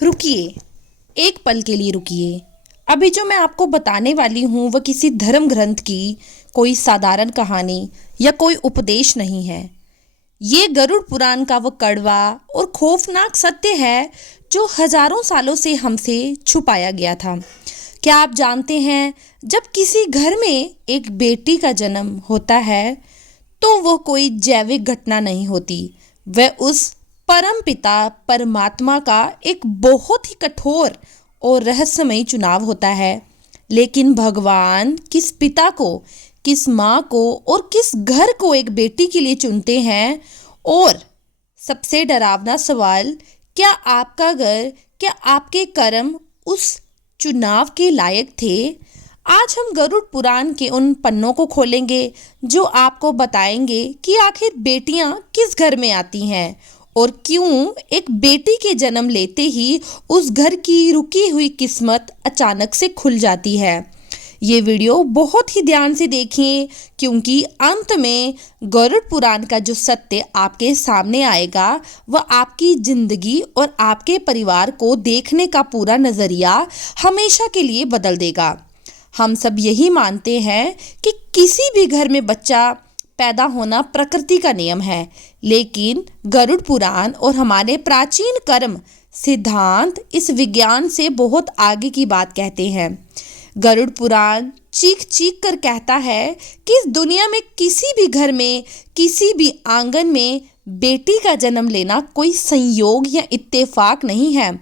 रुकिए, एक पल के लिए रुकिए। अभी जो मैं आपको बताने वाली हूँ वह किसी धर्म ग्रंथ की कोई साधारण कहानी या कोई उपदेश नहीं है। ये गरुड़ पुराण का वो कड़वा और खौफनाक सत्य है जो हजारों सालों से हमसे छुपाया गया था। क्या आप जानते हैं, जब किसी घर में एक बेटी का जन्म होता है तो वह कोई जैविक घटना नहीं होती। वह उस परम पिता परमात्मा का एक बहुत ही कठोर और रहस्यमयी चुनाव होता है। लेकिन भगवान किस पिता को, किस माँ को और किस घर को एक बेटी के लिए चुनते हैं? और सबसे डरावना सवाल, क्या आपका घर, क्या आपके कर्म उस चुनाव के लायक थे? आज हम गरुड़ पुराण के उन पन्नों को खोलेंगे जो आपको बताएंगे कि आखिर बेटियां किस घर में आती हैं और क्यों एक बेटी के जन्म लेते ही उस घर की रुकी हुई किस्मत अचानक से खुल जाती है। ये वीडियो बहुत ही ध्यान से देखें, क्योंकि अंत में गरुड़ पुराण का जो सत्य आपके सामने आएगा वह आपकी जिंदगी और आपके परिवार को देखने का पूरा नज़रिया हमेशा के लिए बदल देगा। हम सब यही मानते हैं कि किसी भी घर में बच्चा पैदा होना प्रकृति का नियम है, लेकिन गरुड़ पुराण और हमारे प्राचीन कर्म सिद्धांत इस विज्ञान से बहुत आगे की बात कहते हैं। गरुड़ पुराण चीख चीख कर कहता है कि इस दुनिया में किसी भी घर में, किसी भी आंगन में बेटी का जन्म लेना कोई संयोग या इत्तेफाक नहीं है।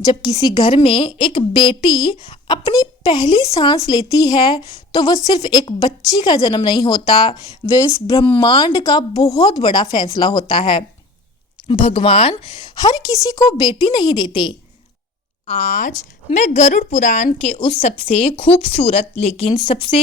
जब किसी घर में एक बेटी अपनी पहली सांस लेती है तो वह सिर्फ एक बच्ची का जन्म नहीं होता, वह इस ब्रह्मांड का बहुत बड़ा फैसला होता है। भगवान हर किसी को बेटी नहीं देते। आज मैं गरुड़ पुराण के उस सबसे खूबसूरत लेकिन सबसे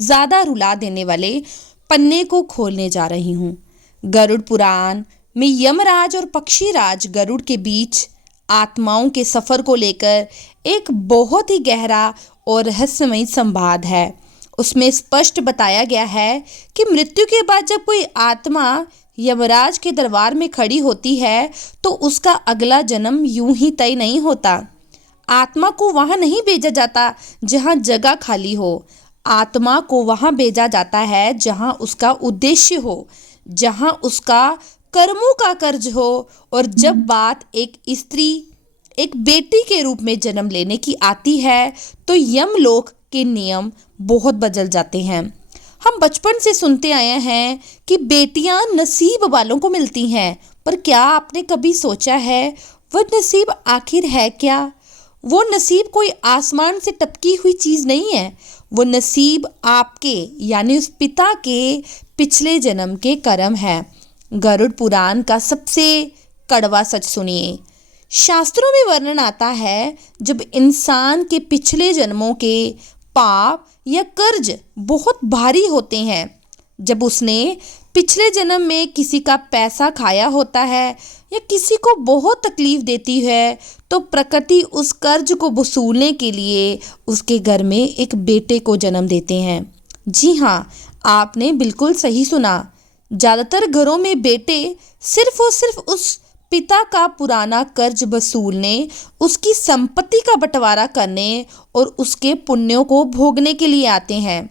ज़्यादा रुला देने वाले पन्ने को खोलने जा रही हूँ। गरुड़ पुराण में यमराज और पक्षीराज गरुड़ के बीच आत्माओं के सफ़र को लेकर एक बहुत ही गहरा और रहस्यमयी संवाद है। उसमें स्पष्ट बताया गया है कि मृत्यु के बाद जब कोई आत्मा यमराज के दरबार में खड़ी होती है तो उसका अगला जन्म यूं ही तय नहीं होता। आत्मा को वहाँ नहीं भेजा जाता जहाँ जगह खाली हो। आत्मा को वहाँ भेजा जाता है जहाँ उसका उद्देश्य हो, जहाँ उसका कर्मों का कर्ज हो। और जब बात एक स्त्री, एक बेटी के रूप में जन्म लेने की आती है तो यमलोक के नियम बहुत बदल जाते हैं। हम बचपन से सुनते आए हैं कि बेटियां नसीब वालों को मिलती हैं, पर क्या आपने कभी सोचा है वह नसीब आखिर है क्या? वो नसीब कोई आसमान से टपकी हुई चीज़ नहीं है। वो नसीब आपके यानी उस पिता के पिछले जन्म के कर्म है। गरुड़ पुराण का सबसे कड़वा सच सुनिए। शास्त्रों में वर्णन आता है, जब इंसान के पिछले जन्मों के पाप या कर्ज बहुत भारी होते हैं, जब उसने पिछले जन्म में किसी का पैसा खाया होता है या किसी को बहुत तकलीफ देती है, तो प्रकृति उस कर्ज को वसूलने के लिए उसके घर में एक बेटे को जन्म देते हैं। जी हाँ, आपने बिल्कुल सही सुना। ज़्यादातर घरों में बेटे सिर्फ और सिर्फ उस पिता का पुराना कर्ज वसूलने, उसकी संपत्ति का बंटवारा करने और उसके पुण्यों को भोगने के लिए आते हैं।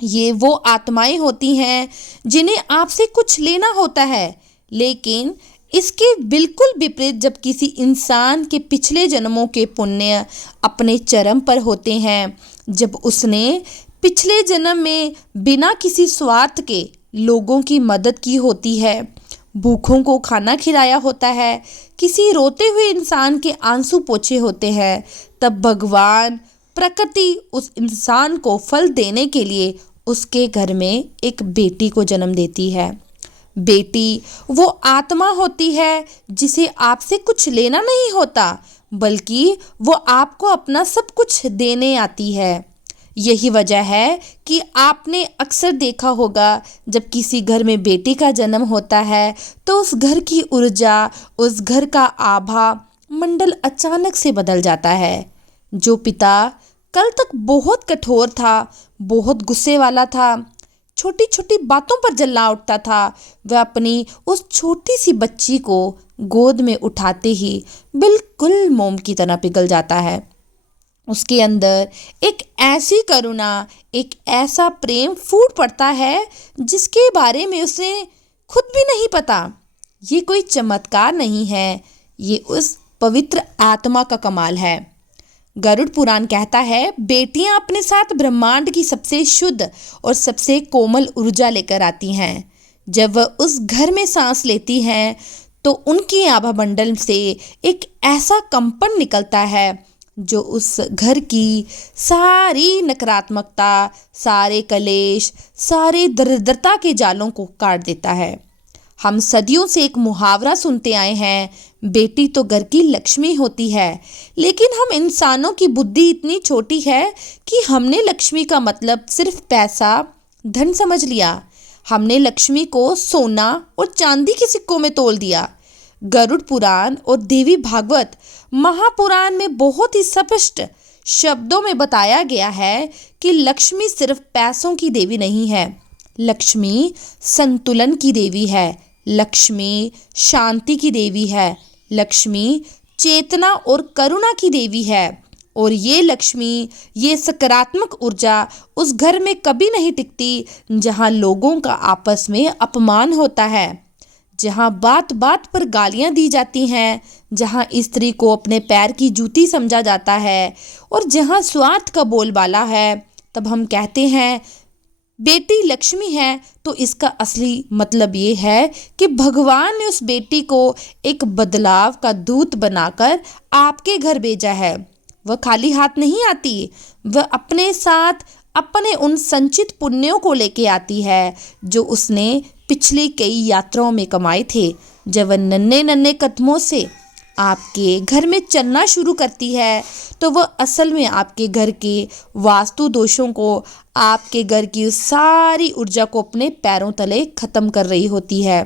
ये वो आत्माएं होती हैं जिन्हें आपसे कुछ लेना होता है, लेकिन इसके बिल्कुल विपरीत जब किसी इंसान के पिछले जन्मों के पुण्य अपने चरम पर होते हैं, जब उसने पिछले जन्म में बिना किसी स्वार्थ के लोगों की मदद की होती है, भूखों को खाना खिलाया होता है, किसी रोते हुए इंसान के आंसू पोंछे होते हैं, तब भगवान प्रकृति उस इंसान को फल देने के लिए उसके घर में एक बेटी को जन्म देती है। बेटी वो आत्मा होती है जिसे आपसे कुछ लेना नहीं होता, बल्कि वो आपको अपना सब कुछ देने आती है। यही वजह है कि आपने अक्सर देखा होगा, जब किसी घर में बेटी का जन्म होता है तो उस घर की ऊर्जा, उस घर का आभा मंडल अचानक से बदल जाता है। जो पिता कल तक बहुत कठोर था, बहुत गुस्से वाला था, छोटी छोटी बातों पर जल्ला उठता था, वह अपनी उस छोटी सी बच्ची को गोद में उठाते ही बिल्कुल मोम की तरह पिघल जाता है। उसके अंदर एक ऐसी करुणा, एक ऐसा प्रेम फूट पड़ता है जिसके बारे में उसे खुद भी नहीं पता। ये कोई चमत्कार नहीं है, ये उस पवित्र आत्मा का कमाल है। गरुड़ पुराण कहता है, बेटियां अपने साथ ब्रह्मांड की सबसे शुद्ध और सबसे कोमल ऊर्जा लेकर आती हैं। जब वह उस घर में सांस लेती हैं तो उनकी आभा मंडल से एक ऐसा कंपन निकलता है जो उस घर की सारी नकारात्मकता, सारे कलेश, सारे दरिद्रता के जालों को काट देता है। हम सदियों से एक मुहावरा सुनते आए हैं, बेटी तो घर की लक्ष्मी होती है। लेकिन हम इंसानों की बुद्धि इतनी छोटी है कि हमने लक्ष्मी का मतलब सिर्फ पैसा, धन समझ लिया। हमने लक्ष्मी को सोना और चांदी के सिक्कों में तोल दिया। गरुड़ पुराण और देवी भागवत महापुराण में बहुत ही स्पष्ट शब्दों में बताया गया है कि लक्ष्मी सिर्फ पैसों की देवी नहीं है। लक्ष्मी संतुलन की देवी है, लक्ष्मी शांति की देवी है, लक्ष्मी चेतना और करुणा की देवी है। और ये लक्ष्मी, ये सकारात्मक ऊर्जा उस घर में कभी नहीं टिकती जहाँ लोगों का आपस में अपमान होता है, जहाँ बात बात पर गालियाँ दी जाती हैं, जहाँ स्त्री को अपने पैर की जूती समझा जाता है और जहाँ स्वार्थ का बोलबाला है। तब हम कहते हैं बेटी लक्ष्मी है, तो इसका असली मतलब ये है कि भगवान ने उस बेटी को एक बदलाव का दूत बनाकर आपके घर भेजा है। वह खाली हाथ नहीं आती, वह अपने साथ अपने उन संचित पुण्यों को लेके आती है जो उसने पिछली कई यात्राओं में कमाए थे। जब वह नन्हे नन्हे कदमों से आपके घर में चलना शुरू करती है तो वह असल में आपके घर के वास्तु दोषों को, आपके घर की उस सारी ऊर्जा को अपने पैरों तले खत्म कर रही होती है।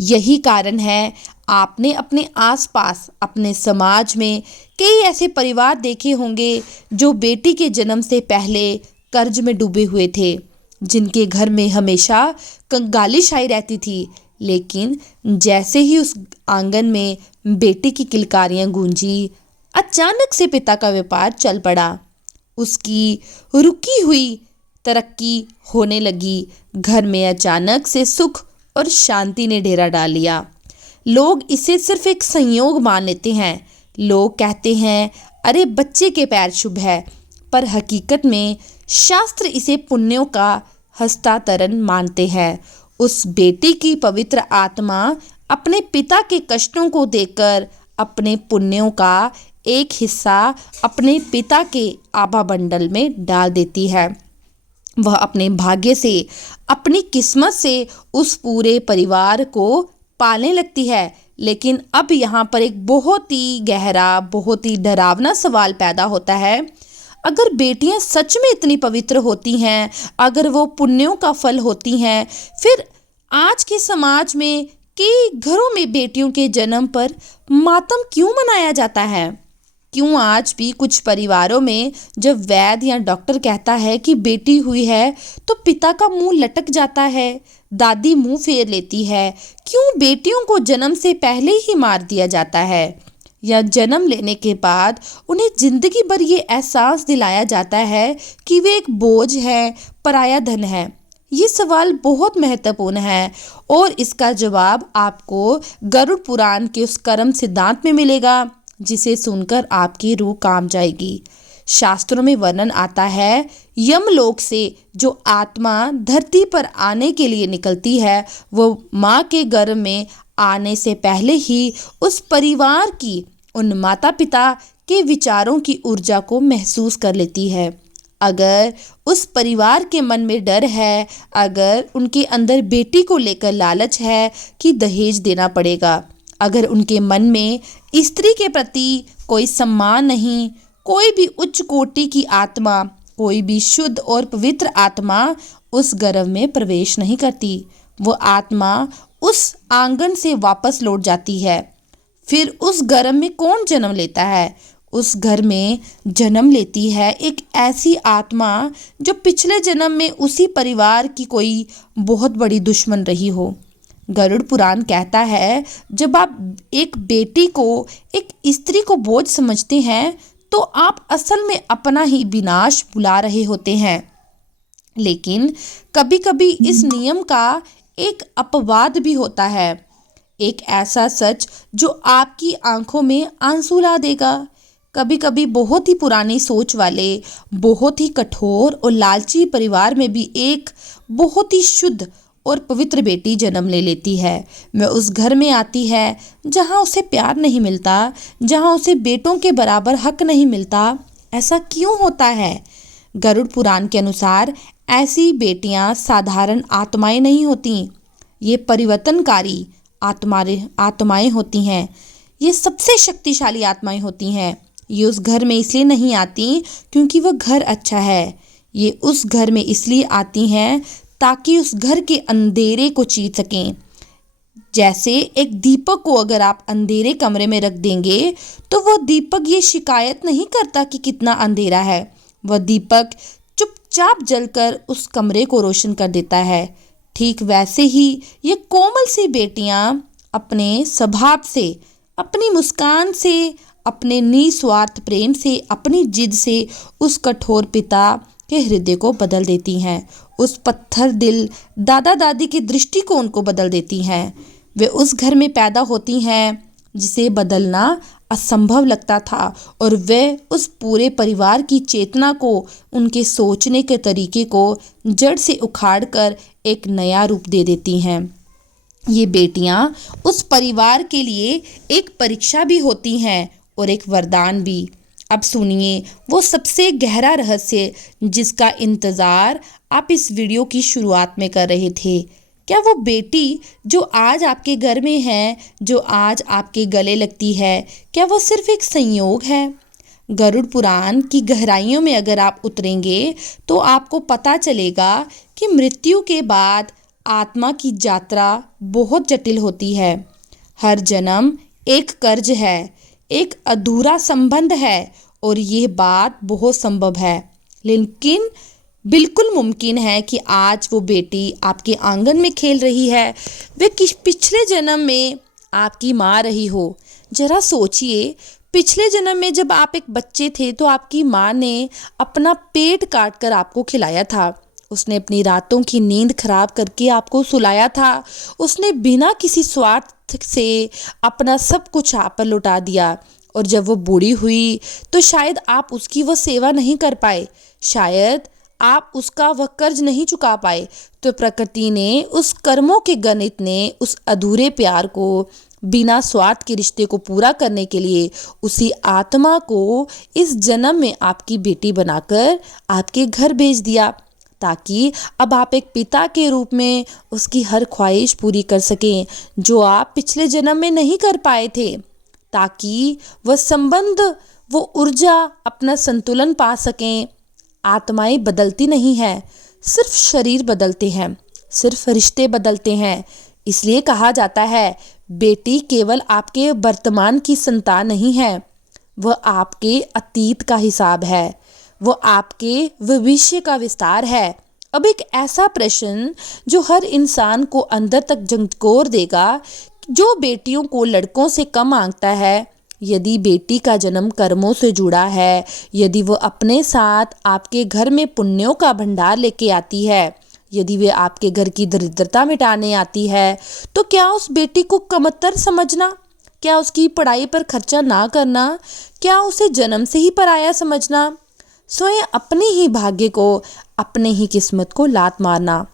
यही कारण है आपने अपने आसपास, अपने समाज में कई ऐसे परिवार देखे होंगे जो बेटी के जन्म से पहले कर्ज में डूबे हुए थे, जिनके घर में हमेशा कंगाली छाई रहती थी। लेकिन जैसे ही उस आंगन में बेटी की किलकारियां गूंजी, अचानक से पिता का व्यापार चल पड़ा। उसकी रुकी हुई तरक्की होने लगी। घर में अचानक से सुख और शांति ने डेरा डाल लिया। लोग इसे सिर्फ एक संयोग मान लेते हैं। लोग कहते हैं अरे बच्चे के पैर शुभ है, पर हकीकत में शास्त्र इसे पुण्यों का हस्तांतरण मानते हैं। उस बेटी की पवित्र आत्मा अपने पिता के कष्टों को देखकर अपने पुण्यों का एक हिस्सा अपने पिता के आभा बंडल में डाल देती है। वह अपने भाग्य से, अपनी किस्मत से उस पूरे परिवार को पालने लगती है। लेकिन अब यहाँ पर एक बहुत ही गहरा, बहुत ही डरावना सवाल पैदा होता है। अगर बेटियां सच में इतनी पवित्र होती हैं, अगर वो पुण्यों का फल होती हैं, फिर आज के समाज में कई घरों में बेटियों के जन्म पर मातम क्यों मनाया जाता है? क्यों आज भी कुछ परिवारों में जब वैद्य या डॉक्टर कहता है कि बेटी हुई है तो पिता का मुंह लटक जाता है, दादी मुंह फेर लेती है? क्यों बेटियों को जन्म से पहले ही मार दिया जाता है, या जन्म लेने के बाद उन्हें जिंदगी भर ये एहसास दिलाया जाता है कि वे एक बोझ है, पराया धन है? ये सवाल बहुत महत्वपूर्ण है और इसका जवाब आपको गरुड़ पुराण के उस कर्म सिद्धांत में मिलेगा, जिसे सुनकर आपकी रूह कांप जाएगी। शास्त्रों में वर्णन आता है, यमलोक से जो आत्मा धरती पर आने के लिए निकलती है, वो माँ के गर्भ में आने से पहले ही उस परिवार की, उन माता पिता के विचारों की ऊर्जा को महसूस कर लेती है। अगर उस परिवार के मन में डर है, अगर उनके अंदर बेटी को लेकर लालच है कि दहेज देना पड़ेगा, अगर उनके मन में स्त्री के प्रति कोई सम्मान नहीं, कोई भी उच्च कोटि की आत्मा, कोई भी शुद्ध और पवित्र आत्मा उस गर्भ में प्रवेश नहीं करती। वो आत्मा उस आंगन से वापस लौट जाती है। फिर उस गर्भ में कौन जन्म लेता है? उस घर में जन्म लेती है एक ऐसी आत्मा जो पिछले जन्म में उसी परिवार की कोई बहुत बड़ी दुश्मन रही हो, गरुड़ पुराण कहता है, जब आप एक बेटी को, एक स्त्री को बोझ समझते हैं तो आप असल में अपना ही विनाश बुला रहे होते हैं। लेकिन कभी कभी इस नियम का एक अपवाद भी होता है, एक ऐसा सच जो आपकी आंखों में आंसू ला देगा। कभी कभी बहुत ही पुरानी सोच वाले, बहुत ही कठोर और लालची परिवार में भी एक बहुत ही शुद्ध और पवित्र बेटी जन्म ले लेती है। वह उस घर में आती है जहां उसे प्यार नहीं मिलता, जहां उसे बेटों के बराबर हक नहीं मिलता। ऐसा क्यों होता है? गरुड़ पुराण के अनुसार ऐसी बेटियां साधारण आत्माएं नहीं होती, ये परिवर्तनकारी आत्माएं होती हैं। ये सबसे शक्तिशाली आत्माएं होती हैं। ये उस घर में इसलिए नहीं आती क्योंकि वह घर अच्छा है, ये उस घर में इसलिए आती हैं ताकि उस घर के अंधेरे को चीर सकें। जैसे एक दीपक को अगर आप अंधेरे कमरे में रख देंगे तो वह दीपक ये शिकायत नहीं करता कि कितना अंधेरा है, वह दीपक चुपचाप जलकर उस कमरे को रोशन कर देता है। ठीक वैसे ही ये कोमल सी बेटियां अपने स्वभाव से, अपनी मुस्कान से, अपने निस्वार्थ प्रेम से, अपनी जिद से उस कठोर पिता के हृदय को बदल देती हैं। उस पत्थर दिल दादा दादी की दृष्टिकोण को बदल देती हैं। वे उस घर में पैदा होती हैं जिसे बदलना असंभव लगता था, और वे उस पूरे परिवार की चेतना को, उनके सोचने के तरीके को जड़ से उखाड़कर एक नया रूप दे देती हैं। ये बेटियां उस परिवार के लिए एक परीक्षा भी होती हैं और एक वरदान भी। अब सुनिए वो सबसे गहरा रहस्य जिसका इंतज़ार आप इस वीडियो की शुरुआत में कर रहे थे। क्या वो बेटी जो आज आपके घर में है, जो आज आपके गले लगती है, क्या वो सिर्फ एक संयोग है? गरुड़ पुराण की गहराइयों में अगर आप उतरेंगे तो आपको पता चलेगा कि मृत्यु के बाद आत्मा की यात्रा बहुत जटिल होती है। हर जन्म एक कर्ज है, एक अधूरा संबंध है, और ये बात बहुत संभव है, लेकिन बिल्कुल मुमकिन है कि आज वो बेटी आपके आंगन में खेल रही है, वे किस पिछले जन्म में आपकी माँ रही हो। जरा सोचिए, पिछले जन्म में जब आप एक बच्चे थे तो आपकी माँ ने अपना पेट काट कर आपको खिलाया था, उसने अपनी रातों की नींद खराब करके आपको सुलाया था, उसने बिना किसी स्वार्थ से अपना सब कुछ आप पर लुटा दिया। और जब वो बूढ़ी हुई तो शायद आप उसकी वह सेवा नहीं कर पाए, शायद आप उसका वह कर्ज नहीं चुका पाए, तो प्रकृति ने, उस कर्मों के गणित ने उस अधूरे प्यार को, बिना स्वार्थ के रिश्ते को पूरा करने के लिए उसी आत्मा को इस जन्म में आपकी बेटी बनाकर आपके घर भेज दिया, ताकि अब आप एक पिता के रूप में उसकी हर ख्वाहिश पूरी कर सकें जो आप पिछले जन्म में नहीं कर पाए थे, ताकि वह संबंध, वो ऊर्जा अपना संतुलन पा सकें। आत्माएं बदलती नहीं हैं, सिर्फ शरीर बदलते हैं, सिर्फ रिश्ते बदलते हैं। इसलिए कहा जाता है बेटी केवल आपके वर्तमान की संतान नहीं है, वह आपके अतीत का हिसाब है, वो आपके भविष्य का विस्तार है। अब एक ऐसा प्रश्न जो हर इंसान को अंदर तक झंझोर देगा, जो बेटियों को लड़कों से कम आंकता है, यदि बेटी का जन्म कर्मों से जुड़ा है, यदि वो अपने साथ आपके घर में पुण्यों का भंडार लेके आती है, यदि वे आपके घर की दरिद्रता मिटाने आती है, तो क्या उस बेटी को कमतर समझना, क्या उसकी पढ़ाई पर खर्चा ना करना, क्या उसे जन्म से ही पराया समझना, स्वयं अपने ही भाग्य को, अपने ही किस्मत को लात मारना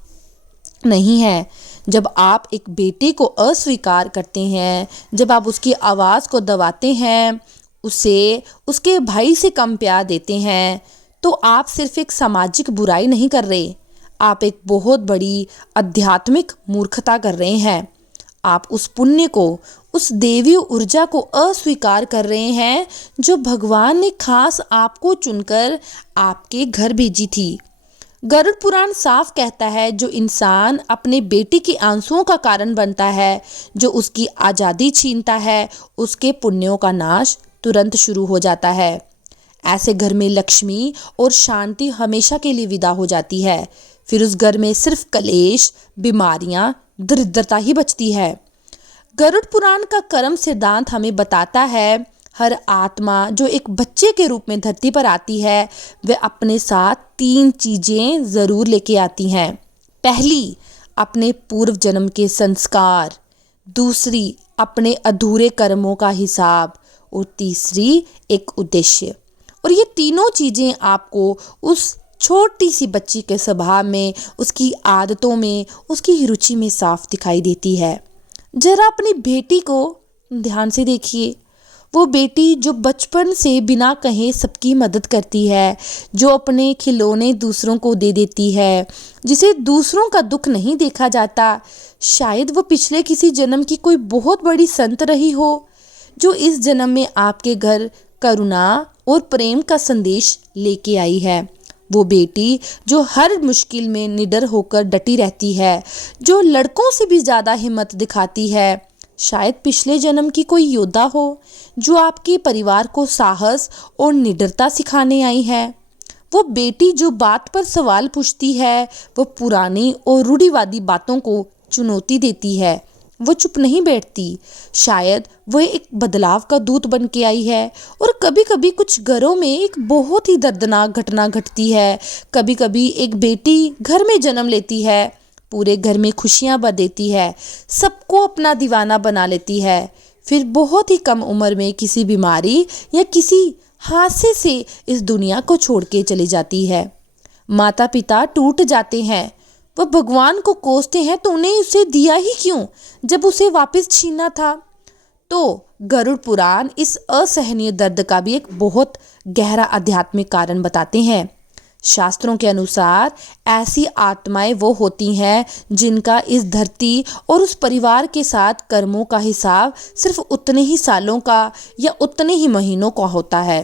नहीं है। जब आप एक बेटी को अस्वीकार करते हैं, जब आप उसकी आवाज़ को दबाते हैं, उसे उसके भाई से कम प्यार देते हैं, तो आप सिर्फ एक सामाजिक बुराई नहीं कर रहे, आप एक बहुत बड़ी आध्यात्मिक मूर्खता कर रहे हैं। आप उस पुण्य को, उस देवी ऊर्जा को अस्वीकार कर रहे हैं जो भगवान ने खास आपको चुनकर आपके घर भेजी थी। गरुड़ पुराण साफ कहता है, जो इंसान अपने बेटी के आंसुओं का कारण बनता है, जो उसकी आज़ादी छीनता है, उसके पुण्यों का नाश तुरंत शुरू हो जाता है। ऐसे घर में लक्ष्मी और शांति हमेशा के लिए विदा हो जाती है। फिर उस घर में सिर्फ कलेश, बीमारियां, दरिद्रता ही बचती है। गरुड़ पुराण का कर्म सिद्धांत हमें बताता है हर आत्मा जो एक बच्चे के रूप में धरती पर आती है वह अपने साथ 3 चीजें जरूर लेके आती हैं। पहली, अपने पूर्व जन्म के संस्कार, दूसरी अपने अधूरे कर्मों का हिसाब और तीसरी एक उद्देश्य। और ये तीनों चीजें आपको उस छोटी सी बच्ची के स्वभाव में, उसकी आदतों में, उसकी रुचि में साफ दिखाई देती है। जरा अपनी बेटी को ध्यान से देखिए। वो बेटी जो बचपन से बिना कहे सबकी मदद करती है, जो अपने खिलौने दूसरों को दे देती है, जिसे दूसरों का दुख नहीं देखा जाता, शायद वो पिछले किसी जन्म की कोई बहुत बड़ी संत रही हो, जो इस जन्म में आपके घर करुणा और प्रेम का संदेश लेके आई है। वो बेटी जो हर मुश्किल में निडर होकर डटी रहती है, जो लड़कों से भी ज़्यादा हिम्मत दिखाती है, शायद पिछले जन्म की कोई योद्धा हो, जो आपके परिवार को साहस और निडरता सिखाने आई है। वो बेटी जो बात पर सवाल पूछती है, वो पुरानी और रूढ़िवादी बातों को चुनौती देती है, वो चुप नहीं बैठती। शायद वह एक बदलाव का दूत बन के आई है। और कभी कभी कुछ घरों में एक बहुत ही दर्दनाक घटना घटती है। कभी कभी एक बेटी घर में जन्म लेती है, पूरे घर में खुशियां भर देती है, सबको अपना दीवाना बना लेती है, फिर बहुत ही कम उम्र में किसी बीमारी या किसी हादसे से इस दुनिया को छोड़ के चली जाती है। माता पिता टूट जाते हैं, वह भगवान को कोसते हैं तो उन्हें उसे दिया ही क्यों जब उसे वापस छीनना था। तो गरुड़ पुराण इस असहनीय दर्द का भी एक बहुत गहरा आध्यात्मिक कारण बताते हैं। शास्त्रों के अनुसार ऐसी आत्माएं वो होती हैं जिनका इस धरती और उस परिवार के साथ कर्मों का हिसाब सिर्फ उतने ही सालों का या उतने ही महीनों का होता है।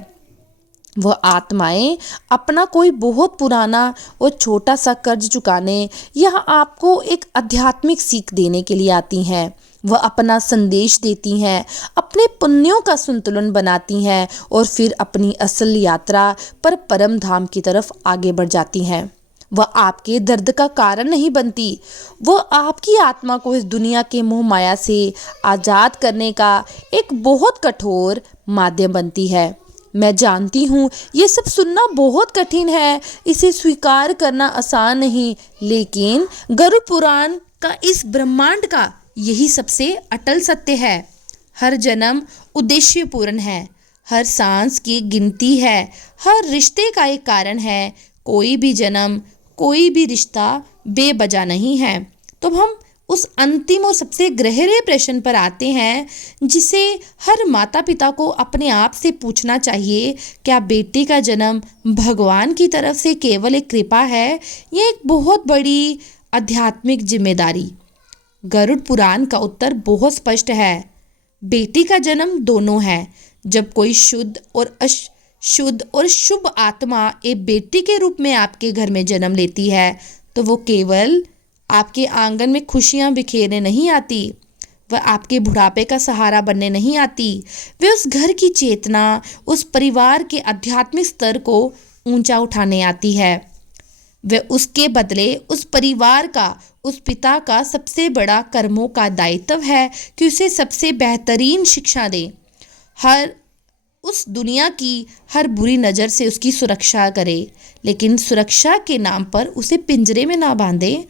वह आत्माएं अपना कोई बहुत पुराना और छोटा सा कर्ज चुकाने या आपको एक आध्यात्मिक सीख देने के लिए आती हैं। वह अपना संदेश देती हैं, अपने पुण्यों का संतुलन बनाती हैं और फिर अपनी असल यात्रा पर परम धाम की तरफ आगे बढ़ जाती हैं। वह आपके दर्द का कारण नहीं बनती, वह आपकी आत्मा को इस दुनिया के मोह माया से आज़ाद करने का एक बहुत कठोर माध्यम बनती है। मैं जानती हूँ ये सब सुनना बहुत कठिन है, इसे स्वीकार करना आसान नहीं, लेकिन गरुड़ पुराण का इस ब्रह्मांड का यही सबसे अटल सत्य है। हर जन्म उद्देश्यपूर्ण है, हर सांस की गिनती है, हर रिश्ते का एक कारण है। कोई भी जन्म, कोई भी रिश्ता बेवजह नहीं है। तो हम उस अंतिम और सबसे गहरे प्रश्न पर आते हैं जिसे हर माता पिता को अपने आप से पूछना चाहिए। क्या बेटी का जन्म भगवान की तरफ से केवल एक कृपा है या एक बहुत बड़ी आध्यात्मिक जिम्मेदारी? गरुड़ पुराण का उत्तर बहुत स्पष्ट है। बेटी का जन्म दोनों है। जब कोई शुद्ध और शुभ आत्मा एक बेटी के रूप में आपके घर में जन्म लेती है तो वो केवल आपके आंगन में खुशियां बिखेरने नहीं आती, वह आपके बुढ़ापे का सहारा बनने नहीं आती। वे उस घर की चेतना, उस परिवार के आध्यात्मिक स्तर को ऊंचा उठाने आती है। वह उसके बदले उस परिवार का, उस पिता का सबसे बड़ा कर्मों का दायित्व है कि उसे सबसे बेहतरीन शिक्षा दे, उस दुनिया की हर बुरी नज़र से उसकी सुरक्षा करे, लेकिन सुरक्षा के नाम पर उसे पिंजरे में ना बांधे,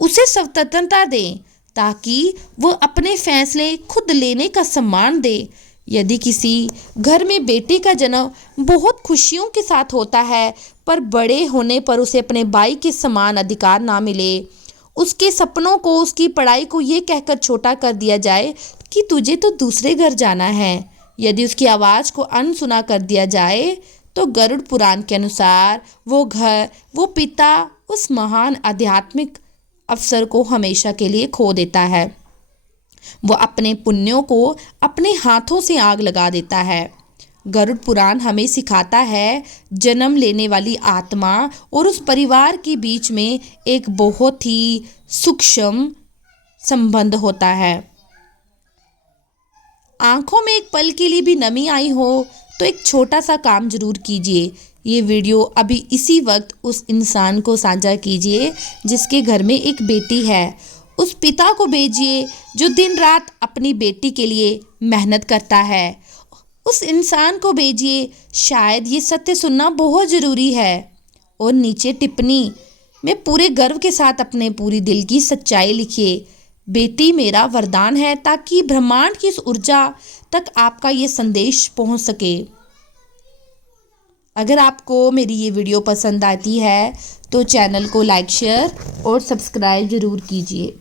उसे स्वतंत्रता दें ताकि वो अपने फैसले खुद लेने का सम्मान दे। यदि किसी घर में बेटी का जन्म बहुत खुशियों के साथ होता है पर बड़े होने पर उसे अपने भाई के समान अधिकार ना मिले, उसके सपनों को, उसकी पढ़ाई को ये कहकर छोटा कर दिया जाए कि तुझे तो दूसरे घर जाना है, यदि उसकी आवाज़ को अनसुना कर दिया जाए, तो गरुड़ पुराण के अनुसार वो घर, वो पिता उस महान आध्यात्मिक अवसर को हमेशा के लिए खो देता है। वो अपने पुण्यों को अपने हाथों से आग लगा देता है। गरुड़ पुराण हमें सिखाता है जन्म लेने वाली आत्मा और उस परिवार के बीच में एक बहुत ही सूक्ष्म संबंध होता है। आंखों में एक पल के लिए भी नमी आई हो तो एक छोटा सा काम जरूर कीजिए। ये वीडियो अभी इसी वक्त उस इंसान को साझा कीजिए जिसके घर में एक बेटी है उस पिता को भेजिए जो दिन रात अपनी बेटी के लिए मेहनत करता है। उस इंसान को भेजिए, शायद ये सत्य सुनना बहुत ज़रूरी है। और नीचे टिप्पणी में पूरे गर्व के साथ अपने पूरी दिल की सच्चाई लिखिए। बेटी मेरा वरदान है, ताकि ब्रह्मांड की इस ऊर्जा तक आपका ये संदेश पहुंच सके। अगर आपको मेरी ये वीडियो पसंद आती है तो चैनल को लाइक, शेयर और सब्सक्राइब ज़रूर कीजिए।